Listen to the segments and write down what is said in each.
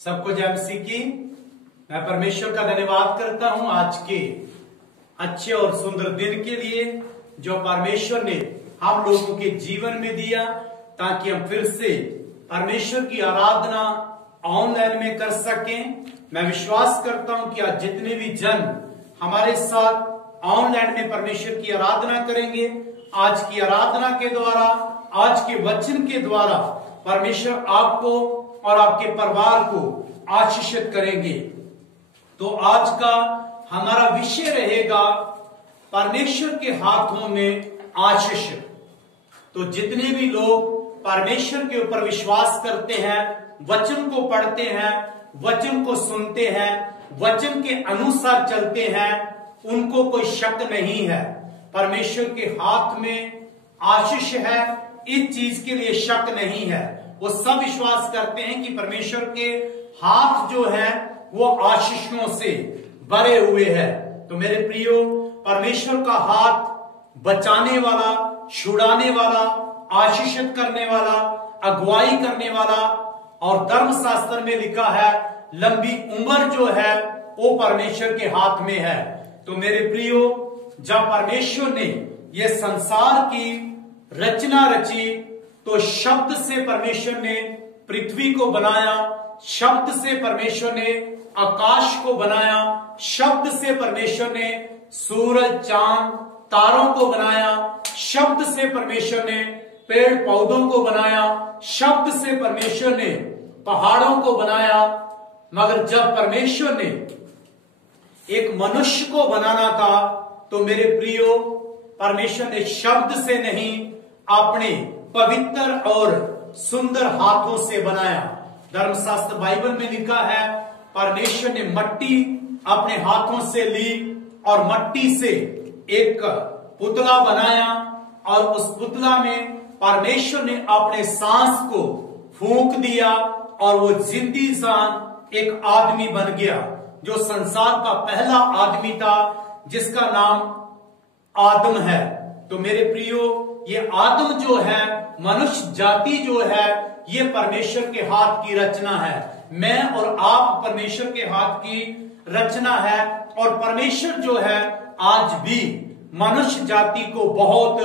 सबको जय मसीह की। मैं परमेश्वर का धन्यवाद करता हूं आज के अच्छे और सुंदर दिन के लिए जो परमेश्वर ने हम लोगों के जीवन में दिया, ताकि हम फिर से परमेश्वर की आराधना ऑनलाइन में कर सकें। मैं विश्वास करता हूं कि आज जितने भी जन हमारे साथ ऑनलाइन में परमेश्वर की आराधना करेंगे, आज की आराधना के द्वारा, आज के वचन के द्वारा परमेश्वर आपको और आपके परिवार को आशीषित करेंगे। तो आज का हमारा विषय रहेगा परमेश्वर के हाथों में आशीष। तो जितने भी लोग परमेश्वर के ऊपर विश्वास करते हैं, वचन को पढ़ते हैं, वचन को सुनते हैं, वचन के अनुसार चलते हैं, उनको कोई शक नहीं है परमेश्वर के हाथ में आशीष है। इस चीज के लिए शक नहीं है। वो सब विश्वास करते हैं कि परमेश्वर के हाथ जो है वो आशीषों से भरे हुए हैं। तो मेरे प्रियो, परमेश्वर का हाथ बचाने वाला, छुड़ाने वाला, आशीषित करने वाला, अगुवाई करने वाला, और धर्मशास्त्र में लिखा है लंबी उम्र जो है वो परमेश्वर के हाथ में है। तो मेरे प्रियो, जब परमेश्वर ने ये संसार की रचना रची, तो शब्द से परमेश्वर ने पृथ्वी को बनाया, शब्द से परमेश्वर ने आकाश को बनाया, शब्द से परमेश्वर ने सूरज, चांद, तारों को बनाया, शब्द से परमेश्वर ने पेड़ पौधों को बनाया, शब्द से परमेश्वर ने पहाड़ों को बनाया। मगर जब परमेश्वर ने एक मनुष्य को बनाना था, तो मेरे प्रियो, परमेश्वर ने शब्द से नहीं, अपने पवित्र और सुंदर हाथों से बनाया। धर्मशास्त्र बाइबल में लिखा है परमेश्वर ने मट्टी अपने हाथों से ली और मट्टी से एक पुतला बनाया, और उस पुतला में परमेश्वर ने अपने सांस को फूंक दिया और वो जिंदा इंसान एक आदमी बन गया, जो संसार का पहला आदमी था, जिसका नाम आदम है। तो मेरे प्रियो, ये आदम जो है, मनुष्य जाति जो है, ये परमेश्वर के हाथ की रचना है। मैं और आप परमेश्वर के हाथ की रचना है। और परमेश्वर जो है आज भी मनुष्य जाति को बहुत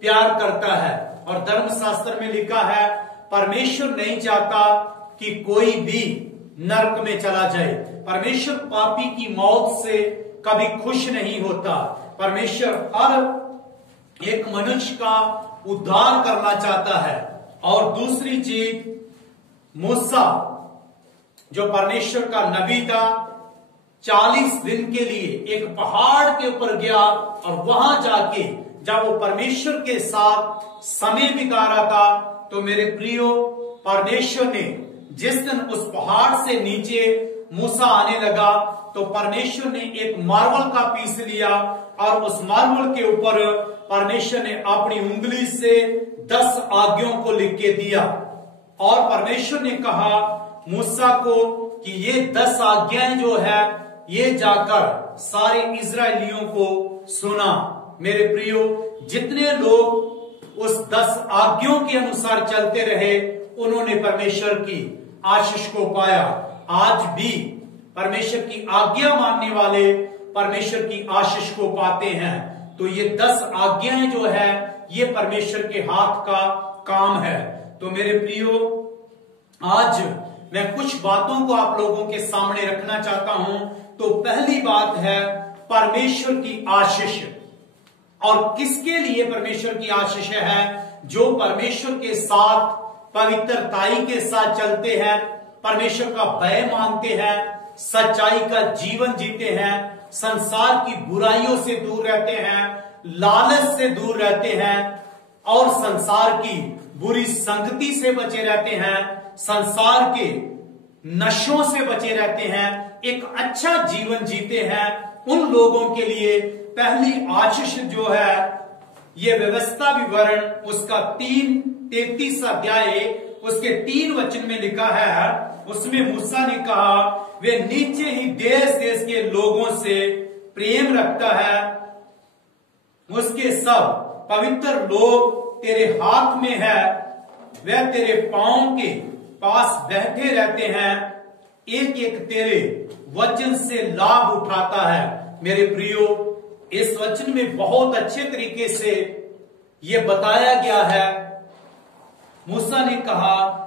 प्यार करता है। और धर्मशास्त्र में लिखा है परमेश्वर नहीं चाहता कि कोई भी नरक में चला जाए। परमेश्वर पापी की मौत से कभी खुश नहीं होता। परमेश्वर हर एक मनुष्य का उद्धार करना चाहता है। और दूसरी चीज, मूसा जो परमेश्वर का नबी था, 40 दिन के लिए एक पहाड़ के ऊपर गया, और वहां जाके जब वो परमेश्वर के साथ समय बिता रहा था, तो मेरे प्रियो, परमेश्वर ने जिस दिन उस पहाड़ से नीचे मूसा आने लगा, तो परमेश्वर ने एक मार्बल का पीस लिया, और उस मार्बल के ऊपर परमेश्वर ने अपनी उंगली से 10 आज्ञाओं को लिख के दिया। और परमेश्वर ने कहा मूसा को कि ये 10 आज्ञाएं जो है, ये जाकर सारे इजरायलियों को सुना। मेरे प्रियो, जितने लोग उस 10 आज्ञाओं के अनुसार चलते रहे, उन्होंने परमेश्वर की आशीष को पाया। आज भी परमेश्वर की आज्ञा मानने वाले परमेश्वर की आशीष को पाते हैं। तो ये 10 आज्ञाएं जो है, ये परमेश्वर के हाथ का काम है। तो मेरे प्रियो, आज मैं कुछ बातों को आप लोगों के सामने रखना चाहता हूं। तो पहली बात है परमेश्वर की आशीष। और किसके लिए परमेश्वर की आशीष है? जो परमेश्वर के साथ पवित्रताई के साथ चलते हैं, परमेश्वर का भय मानते हैं, सच्चाई का जीवन जीते हैं, संसार की बुराइयों से दूर रहते हैं, लालच से दूर रहते हैं, और संसार की बुरी संगति से बचे रहते हैं, संसार के नशों से बचे रहते हैं, एक अच्छा जीवन जीते हैं। उन लोगों के लिए पहली आशीष जो है, ये व्यवस्था विवरण उसका 33 अध्याय उसके 3 वचन में लिखा है। उसमें मूसा ने कहा, वे नीचे ही देश देश के लोगों से प्रेम रखता है, उसके सब पवित्र लोग तेरे हाथ में है, वह तेरे पांव के पास बैठे रहते हैं, एक एक तेरे वचन से लाभ उठाता है। मेरे प्रियो, इस वचन में बहुत अच्छे तरीके से यह बताया गया है। मूसा ने कहा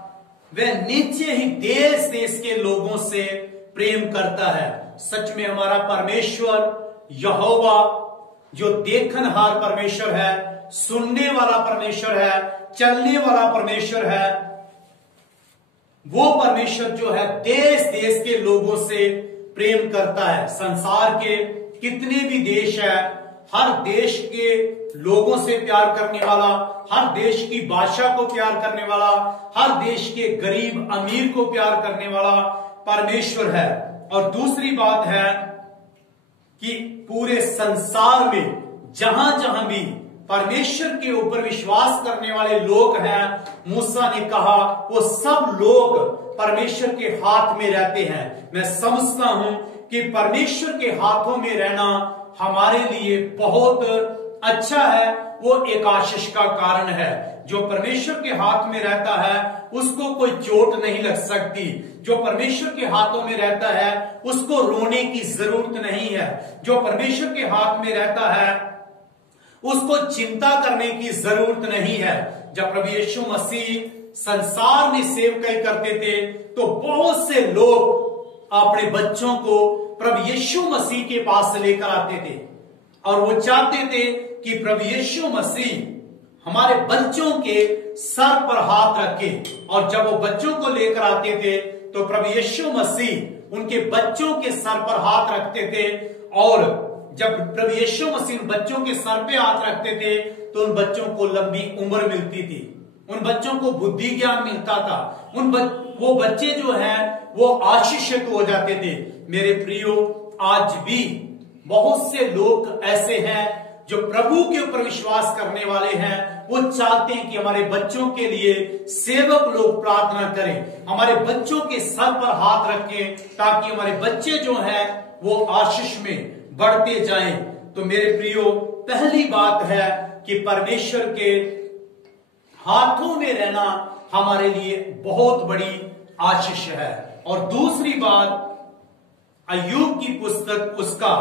वह नीचे ही देश देश के लोगों से प्रेम करता है। सच में हमारा परमेश्वर यहोवा जो देखनहार परमेश्वर है, सुनने वाला परमेश्वर है, चलने वाला परमेश्वर है, वो परमेश्वर जो है देश देश के लोगों से प्रेम करता है। संसार के कितने भी देश है, हर देश के लोगों से प्यार करने वाला, हर देश की भाषा को प्यार करने वाला, हर देश के गरीब अमीर को प्यार करने वाला परमेश्वर है। और दूसरी बात है कि पूरे संसार में जहां जहां भी परमेश्वर के ऊपर विश्वास करने वाले लोग हैं, मूसा ने कहा वो सब लोग परमेश्वर के हाथ में रहते हैं। मैं समझता हूं कि परमेश्वर के हाथों में रहना हमारे लिए बहुत अच्छा है। वो एक आशीष का कारण है। जो परमेश्वर के हाथ में रहता है उसको कोई चोट नहीं लग सकती। जो परमेश्वर के हाथों में रहता है उसको रोने की जरूरत नहीं है। जो परमेश्वर के हाथ में रहता है उसको चिंता करने की जरूरत नहीं है। जब प्रभु यीशु मसीह संसार में सेवकाई करते थे तो बहुत से लोग अपने बच्चों को प्रभु यीशु मसीह के पास लेकर आते थे और वो चाहते थे कि प्रभु यीशु मसीह हमारे बच्चों के सर पर हाथ रखे। और जब वो बच्चों को लेकर आते थे तो प्रभु यीशु मसीह उनके बच्चों के सर पर हाथ रखते थे। और जब प्रभु यीशु मसीह उन बच्चों के सर पे हाथ रखते थे तो उन बच्चों को लंबी उम्र मिलती थी, उन बच्चों को बुद्धि ज्ञान मिलता था, वो बच्चे जो हैं वो आशीषित हो जाते थे। मेरे प्रियो, आज भी बहुत से लोग ऐसे हैं जो प्रभु के ऊपर विश्वास करने वाले हैं। वो चाहते हैं कि हमारे बच्चों के लिए सेवक लोग प्रार्थना करें, हमारे बच्चों के सर पर हाथ रखें ताकि हमारे बच्चे जो हैं वो आशीष में बढ़ते जाएं। तो मेरे प्रियो, पहली बात है कि परमेश्वर के हाथों में रहना हमारे लिए बहुत बड़ी आशीष है। और दूसरी बात, अय्यूब की पुस्तक उसका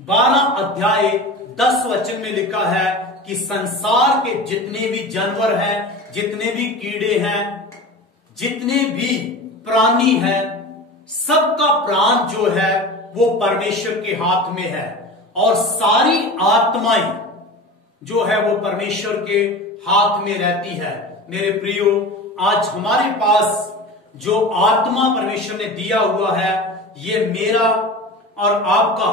12 अध्याय 10 वचन में लिखा है कि संसार के जितने भी जानवर हैं, जितने भी कीड़े हैं, जितने भी प्राणी हैं, सबका प्राण जो है वो परमेश्वर के हाथ में है। और सारी आत्माएं जो है वो परमेश्वर के हाथ में रहती है। मेरे प्रियो, आज हमारे पास जो आत्मा परमेश्वर ने दिया हुआ है ये मेरा और आपका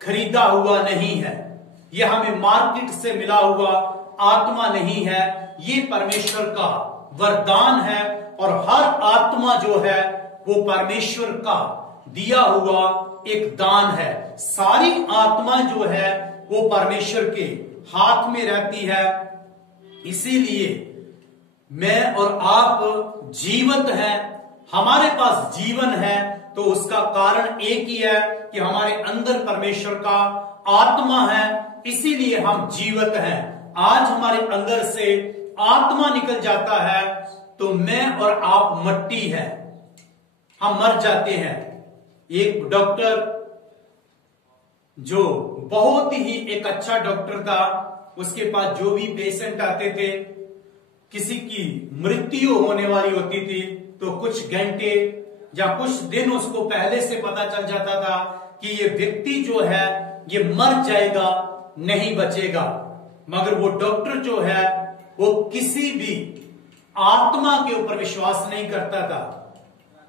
खरीदा हुआ नहीं है, ये हमें मार्केट से मिला हुआ आत्मा नहीं है, ये परमेश्वर का वरदान है। और हर आत्मा जो है वो परमेश्वर का दिया हुआ एक दान है। सारी आत्मा जो है वो परमेश्वर के हाथ में रहती है। इसीलिए मैं और आप जीवित हैं, हमारे पास जीवन है, तो उसका कारण एक ही है कि हमारे अंदर परमेश्वर का आत्मा है, इसीलिए हम जीवित हैं। आज हमारे अंदर से आत्मा निकल जाता है तो मैं और आप मट्टी है, हम मर जाते हैं। एक डॉक्टर जो बहुत ही एक अच्छा डॉक्टर था, उसके पास जो भी पेशेंट आते थे, किसी की मृत्यु होने वाली होती थी तो कुछ घंटे या कुछ दिन उसको पहले से पता चल जाता था कि ये व्यक्ति जो है ये मर जाएगा, नहीं बचेगा। मगर वो डॉक्टर जो है वो किसी भी आत्मा के ऊपर विश्वास नहीं करता था।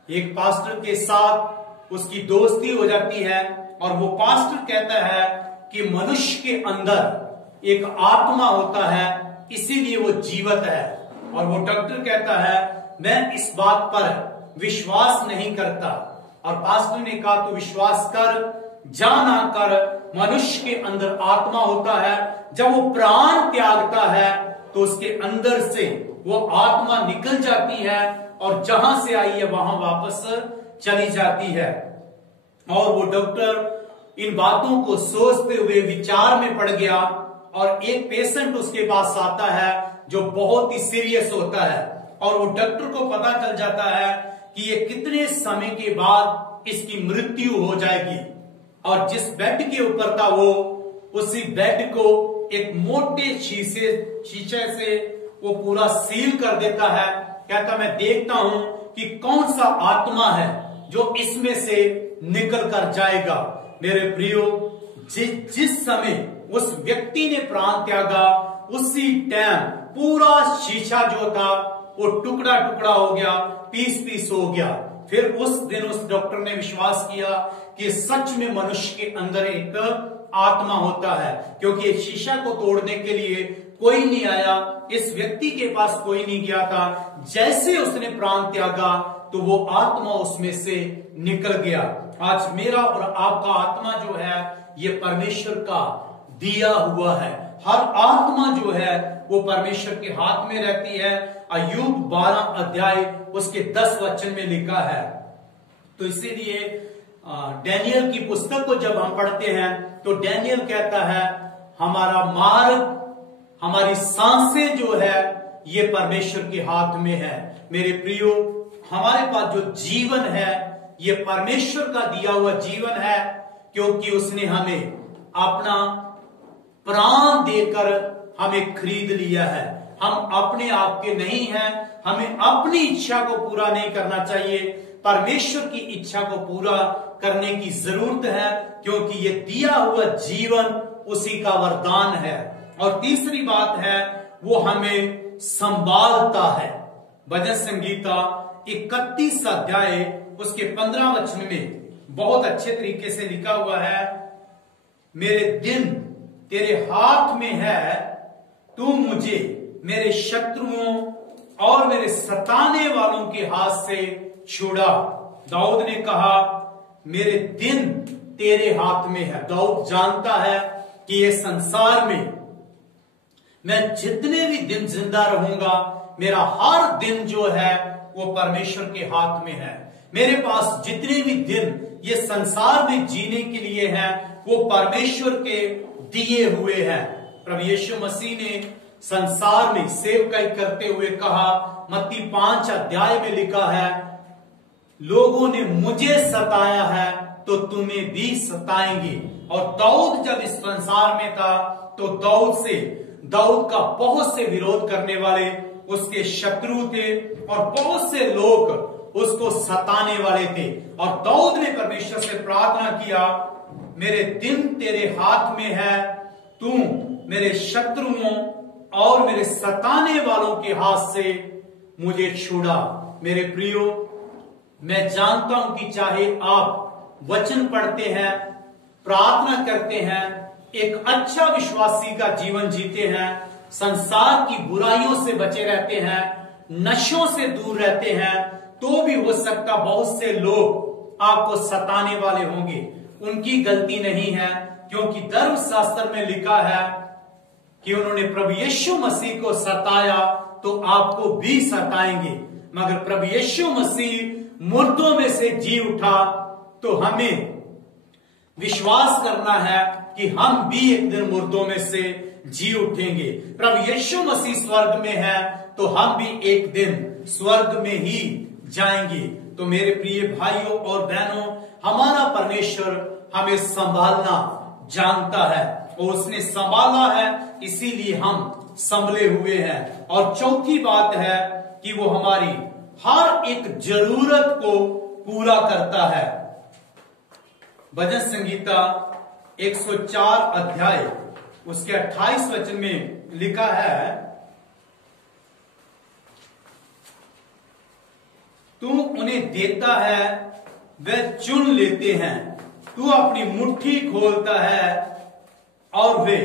एक पास्टर के साथ उसकी दोस्ती हो जाती है और वो पास्टर कहता है कि मनुष्य के अंदर एक आत्मा होता है, इसीलिए वो जीवित है। और वो डॉक्टर कहता है मैं इस बात पर विश्वास नहीं करता। और पास्टर ने कहा तो विश्वास कर, जाना कर, मनुष्य के अंदर आत्मा होता है। जब वो प्राण त्यागता है तो उसके अंदर से वो आत्मा निकल जाती है और जहां से आई है वहां वापस चली जाती है। और वो डॉक्टर इन बातों को सोचते हुए विचार में पड़ गया और एक पेशेंट उसके पास आता है जो बहुत ही सीरियस होता है। और वो डॉक्टर को पता चल जाता है कि ये कितने समय के बाद इसकी मृत्यु हो जाएगी। और जिस बेड के ऊपर था वो उसी बेड को एक मोटे शीशे से वो पूरा सील कर देता है। कहता मैं देखता हूं कि कौन सा आत्मा है जो इसमें से निकल कर जाएगा। मेरे प्रियो, जिस समय उस व्यक्ति ने प्राण त्यागा उसी टाइम पूरा शीशा जो था वो टुकड़ा टुकड़ा हो गया, पीस पीस हो गया। फिर उस दिन उस डॉक्टर ने विश्वास किया कि सच में मनुष्य के अंदर एक आत्मा होता है, क्योंकि शीशा को तोड़ने के लिए कोई नहीं आया, इस व्यक्ति के पास कोई नहीं गया था। जैसे उसने प्राण त्यागा तो वो आत्मा उसमें से निकल गया। आज मेरा और आपका आत्मा जो है ये परमेश्वर का दिया हुआ है। हर आत्मा जो है वो परमेश्वर के हाथ में रहती है। अय्यूब 12 अध्याय उसके 10 वचन में लिखा है। तो इसीलिए डैनियल की पुस्तक को जब हम पढ़ते हैं तो डैनियल कहता है हमारा मार्ग, हमारी सांसें जो है ये परमेश्वर के हाथ में है। मेरे प्रियो, हमारे पास जो जीवन है ये परमेश्वर का दिया हुआ जीवन है, क्योंकि उसने हमें अपना प्राण देकर हमें खरीद लिया है। हम अपने आप के नहीं हैं, हमें अपनी इच्छा को पूरा नहीं करना चाहिए, परमेश्वर की इच्छा को पूरा करने की जरूरत है, क्योंकि ये दिया हुआ जीवन उसी का वरदान है। और तीसरी बात है वो हमें संभालता है। भजन संगीता 31 अध्याय उसके 15 वचन में बहुत अच्छे तरीके से लिखा हुआ है, मेरे दिन तेरे हाथ में है, तू मुझे मेरे शत्रुओं और मेरे सताने वालों के हाथ से छुड़ा। दाऊद ने कहा मेरे दिन तेरे हाथ में है। दाऊद जानता है कि ये संसार में मैं जितने भी दिन जिंदा रहूंगा, मेरा हर दिन जो है वो परमेश्वर के हाथ में है। मेरे पास जितने भी दिन ये संसार में जीने के लिए हैं वो परमेश्वर के दिए हुए हैं। प्रभु यीशु मसीह ने संसार में सेवकाई करते हुए कहा, मत्ती 5 अध्याय में लिखा है, लोगों ने मुझे सताया है तो तुम्हें भी सताएंगे। और दाऊद जब इस संसार में था तो दाऊद का बहुत से विरोध करने वाले उसके शत्रु थे और बहुत से लोग उसको सताने वाले थे। और दाऊद ने परमेश्वर से प्रार्थना किया, मेरे दिन तेरे हाथ में है, तू मेरे शत्रुओं और मेरे सताने वालों के हाथ से मुझे छुड़ा। मेरे प्रियो, मैं जानता हूं कि चाहे आप वचन पढ़ते हैं, प्रार्थना करते हैं, एक अच्छा विश्वासी का जीवन जीते हैं, संसार की बुराइयों से बचे रहते हैं, नशों से दूर रहते हैं, तो भी हो सकता बहुत से लोग आपको सताने वाले होंगे। उनकी गलती नहीं है, क्योंकि धर्मशास्त्र में लिखा है कि उन्होंने प्रभु यीशु मसीह को सताया तो आपको भी सताएंगे। मगर प्रभु यीशु मसीह मुर्दों में से जी उठा तो हमें विश्वास करना है कि हम भी एक दिन मुर्दों में से जी उठेंगे। प्रभु यीशु मसीह स्वर्ग में है तो हम भी एक दिन स्वर्ग में ही जाएंगे। तो मेरे प्रिय भाइयों और बहनों, हमारा परमेश्वर हमें संभालना जानता है और उसने संभाला है, इसीलिए हम संभले हुए हैं। और चौथी बात है कि वो हमारी हर एक जरूरत को पूरा करता है। भजन संगीता 104 अध्याय उसके 28 वचन में लिखा है, तू उन्हें देता है वह चुन लेते हैं, तू अपनी मुट्ठी खोलता है और वे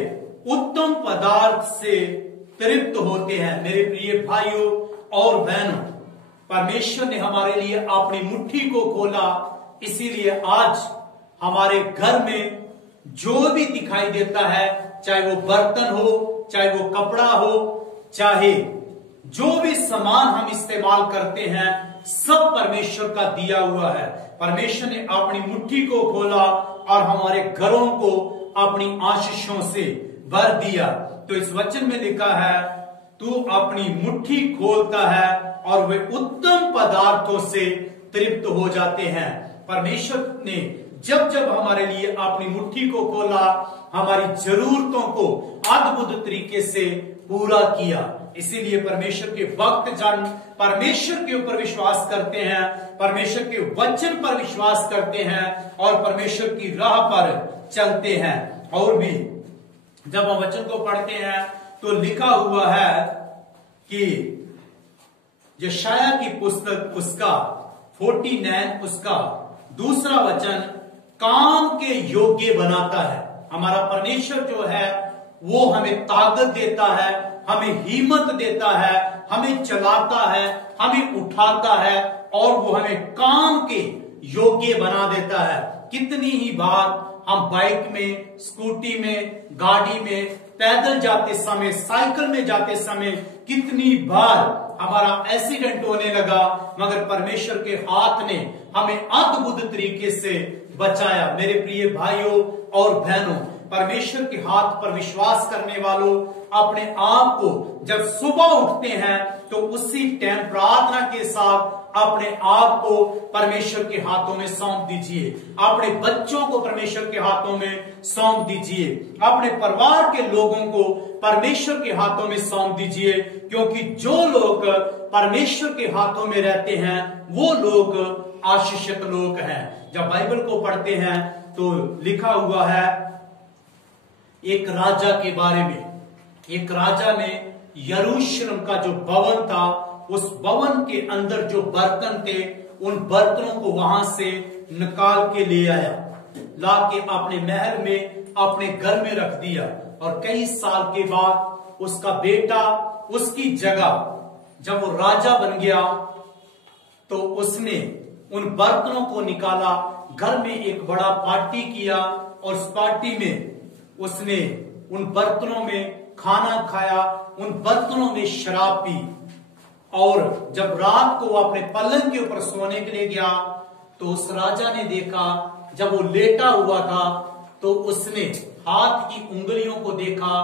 उत्तम पदार्थ से तृप्त होते हैं। मेरे प्रिय भाइयों और बहनों, परमेश्वर ने हमारे लिए अपनी मुट्ठी को खोला, इसीलिए आज हमारे घर में जो भी दिखाई देता है, चाहे वो बर्तन हो, चाहे वो कपड़ा हो, चाहे जो भी सामान हम इस्तेमाल करते हैं, सब परमेश्वर का दिया हुआ है। परमेश्वर ने अपनी मुट्ठी को खोला और हमारे घरों को अपनी आशीषों से भर दिया। तो इस वचन में लिखा है, तू अपनी मुट्ठी खोलता है और वे उत्तम पदार्थों से तृप्त हो जाते हैं। परमेश्वर ने जब जब हमारे लिए अपनी मुट्ठी को खोला, हमारी जरूरतों को अद्भुत तरीके से पूरा किया। इसीलिए परमेश्वर के भक्त जन परमेश्वर के ऊपर विश्वास करते हैं, परमेश्वर के वचन पर विश्वास करते हैं और परमेश्वर की राह पर चलते हैं। और भी जब हम वचन को पढ़ते हैं तो लिखा हुआ है कि यशायाह की पुस्तक उसका 49 उसका दूसरा वचन काम के योग्य बनाता है। हमारा परमेश्वर जो है वो हमें ताकत देता है, हमें हिम्मत देता है, हमें चलाता है, हमें उठाता है और वो हमें काम के योग्य बना देता है। कितनी ही बार हम बाइक में, स्कूटी में, गाड़ी में, पैदल जाते समय, साइकिल में जाते समय कितनी बार हमारा एक्सीडेंट होने लगा, मगर परमेश्वर के हाथ ने हमें अद्भुत तरीके से बचाया। मेरे प्रिय भाइयों और बहनों, परमेश्वर के हाथ पर विश्वास करने वालों, अपने आप को जब सुबह उठते हैं तो उसी टाइम प्रार्थना के साथ अपने आप को परमेश्वर के हाथों में सौंप दीजिए, अपने बच्चों को परमेश्वर के हाथों में सौंप दीजिए, अपने परिवार के लोगों को परमेश्वर के हाथों में सौंप दीजिए, क्योंकि जो लोग परमेश्वर के हाथों में रहते हैं वो लोग आशीषित लोग हैं। जब बाइबल को पढ़ते हैं तो लिखा हुआ है एक राजा के बारे में। एक राजा ने यरूशलेम का जो भवन था, उस भवन के अंदर जो बर्तन थे, उन बर्तनों को वहां से निकाल के ले आया, लाके अपने महल में, अपने घर में रख दिया। और कई साल के बाद उसका बेटा उसकी जगह, जब वो राजा बन गया तो उसने उन बर्तनों को निकाला, घर में एक बड़ा पार्टी किया और उस पार्टी में उसने उन बर्तनों में खाना खाया, उन बर्तनों में शराब पी। और जब रात को वो अपने पलंग के ऊपर सोने के लिए गया तो उस राजा ने देखा, जब वो लेटा हुआ था तो उसने हाथ की उंगलियों को देखा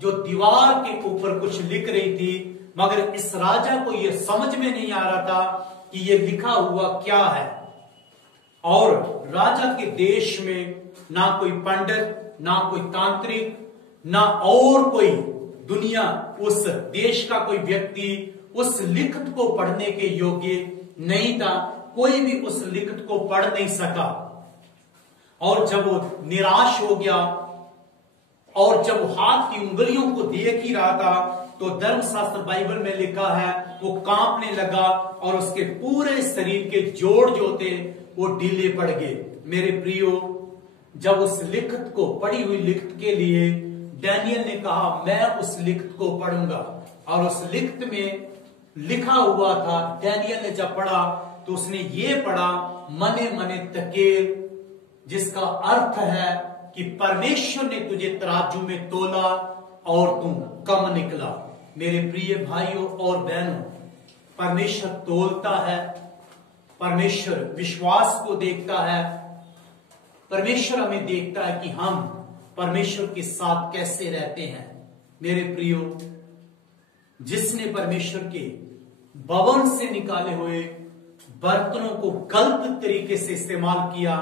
जो दीवार के ऊपर कुछ लिख रही थी, मगर इस राजा को यह समझ में नहीं आ रहा था कि ये लिखा हुआ क्या है। और राजा के देश में ना कोई पंडित, ना कोई तांत्रिक, ना और कोई दुनिया, उस देश का कोई व्यक्ति उस लिखत को पढ़ने के योग्य नहीं था। कोई भी उस लिखत को पढ़ नहीं सका। और जब वो निराश हो गया और जब वो हाथ की उंगलियों को देख ही रहा था तो धर्मशास्त्र बाइबल में लिखा है वो कांपने लगा और उसके पूरे शरीर के जोड़ जो थे वो ढीले पड़ गए। मेरे प्रियो, जब उस लिखत को, पढ़ी हुई लिखत के लिए डैनियल ने कहा मैं उस लिखत को पढ़ूंगा, और उस लिखत में लिखा हुआ था, डैनियल ने जब पढ़ा तो उसने ये पढ़ा मने मने तकेल, जिसका अर्थ है कि परमेश्वर ने तुझे तराजू में तोला और तुम कम निकला। मेरे प्रिय भाइयों और बहनों, परमेश्वर तोलता है, परमेश्वर विश्वास को देखता है, परमेश्वर हमें देखता है कि हम परमेश्वर के साथ कैसे रहते हैं। मेरे प्रियो, जिसने परमेश्वर के भवन से निकाले हुए बर्तनों को गलत तरीके से इस्तेमाल किया,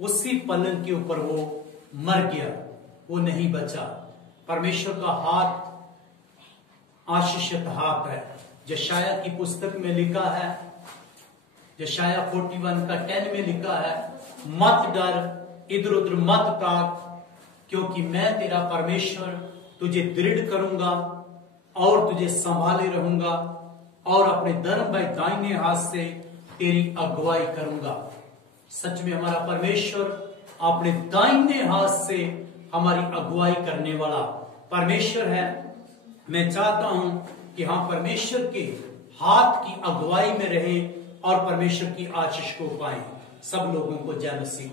उसी पलंग के ऊपर वो मर गया, वो नहीं बचा। परमेश्वर का हाथ आशीषित हाथ है। यशायाह की पुस्तक में लिखा है, यशायाह 41 का 10 में लिखा है, मत डर, इधर उधर मत ताक, क्योंकि मैं तेरा परमेश्वर तुझे दृढ़ करूंगा और तुझे संभाले रहूंगा और अपने धर्म भाई दाहिने हाथ से तेरी अगुवाई करूंगा। सच में हमारा परमेश्वर अपने दाहिने हाथ से हमारी अगुवाई करने वाला परमेश्वर है। मैं चाहता हूं कि हम परमेश्वर के हाथ की अगुवाई में रहें और परमेश्वर की आशीष को पाएं। सब लोगों को जय मसीह।